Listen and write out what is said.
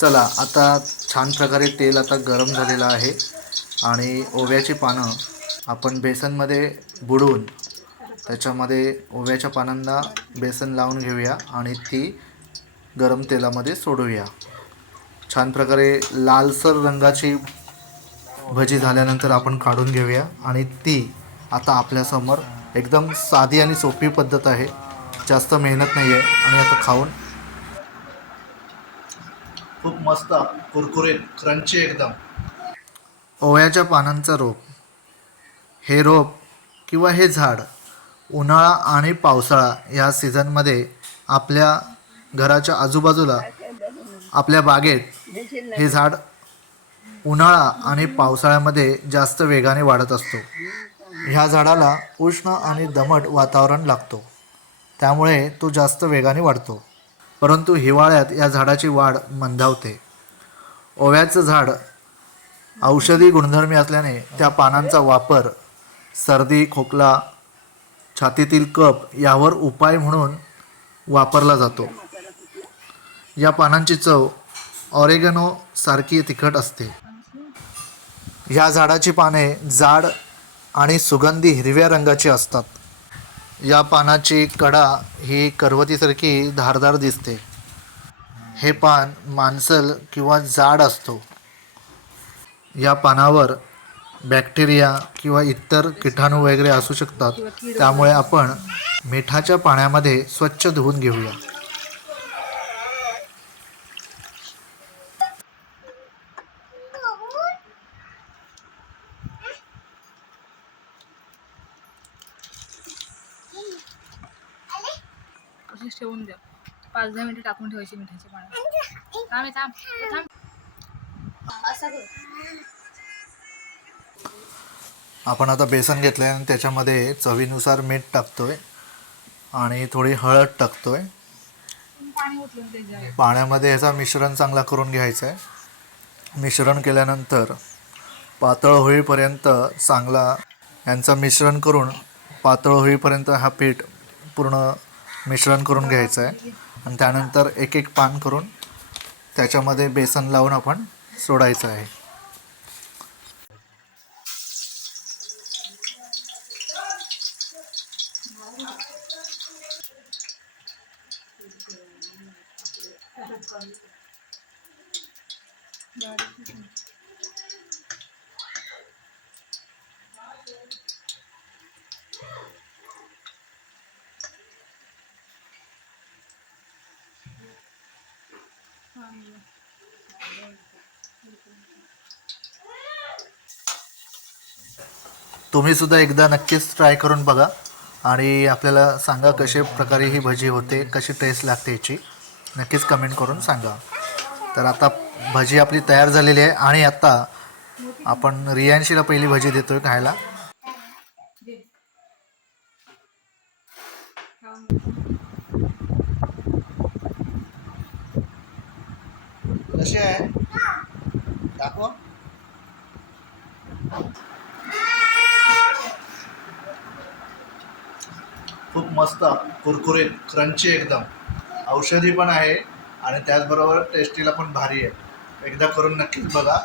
चला आता छान प्रकारे तेल आता गरम झालेलं आहे आणि ओव्याची पानं आपण बेसनमध्ये बुडवून त्याच्यामध्ये ओव्याच्या पानांना बेसन लावून घेऊया आणि ती गरम तेलामध्ये सोडूया। छान प्रकारे लालसर रंगाची भजी झाल्यानंतर आपण काढून घेऊया आणि ती आता आपल्यासमोर एकदम साधी आणि सोपी पद्धत आहे, जास्त मेहनत नाही आहे आणि आता खाऊन खूप मस्त कुरकुरीत क्रंची एकदम। ओव्याच्या पानांचा रोप, हे रोप किंवा हे झाड उन्हाळा आणि पावसाळा या सीझनमध्ये आपल्या घराच्या आजूबाजूला आपल्या बागेत हे झाड उन्हाळा आणि पावसाळ्यामध्ये जास्त वेगाने वाढत असतो। ह्या झाडाला उष्ण आणि दमट वातावरण लागतो, त्यामुळे तो जास्त वेगाने वाढतो। परंतु हिवाळ्यात या झाडाची वाढ मंदावते। ओव्याचं झाड औषधी गुणधर्मी असल्याने त्या पानांचा वापर सर्दी, खोकला, छातीतील कफ यावर उपाय म्हणून वापरला जातो। या पानांची चव ऑरेगॅनो सारखी तिखट असते। या झाडाची पाने जाड आणि सुगंधी हिरव्या रंगाची असतात। या पानाची कडा ही करवतीसारखी धारदार दिसते। हे पान मांसल किंवा जाड असतो। या पानावर बॅक्टेरिया किंवा इतर कीटाणू वगैरे असू शकतात, त्यामुळे आपण मिठाच्या पाण्यामध्ये स्वच्छ धुवून घेऊया। अशीच ठेवून द्या, 5-10 मिनिटं टाकून ठेवायची मिठाच्या पाण्यात। थांब आपण आता बेसन घेतलं आहे आणि त्याच्यामध्ये चवीनुसार मीठ टाकतोय आणि थोडी हळद टाकतोय। पाण्यामध्ये ह्याचा मिश्रण चांगला करून घ्यायचं आहे। मिश्रण केल्यानंतर पातळ होईपर्यंत चांगला यांचं मिश्रण करून पातळ होईपर्यंत हा पीठ पूर्ण मिश्रण करून घ्यायचं आहे आणि त्यानंतर एक एक पान करून त्याच्यामध्ये बेसन लावून आपण सोडायचं आहे। तुम्ही सुद्धा एकदा नक्कीच ट्राय करून बघा आणि आपल्याला सांगा कशा प्रकारे ही भजी होते, कशी टेस्ट लागते याची नक्कीच कमेंट करून सांगा। तर आता भजी आपली तयार झालेली आहे आणि आता आपण रियांशीला पहिली भजी देतोय खायला। कशी आहे दाखव। खूप मस्त कुरकुरीत क्रंची एकदम, औषधी पण आहे आणि त्याचबरोबर टेस्टीला पण भारी आहे। एकदा करून नक्कीच बघा।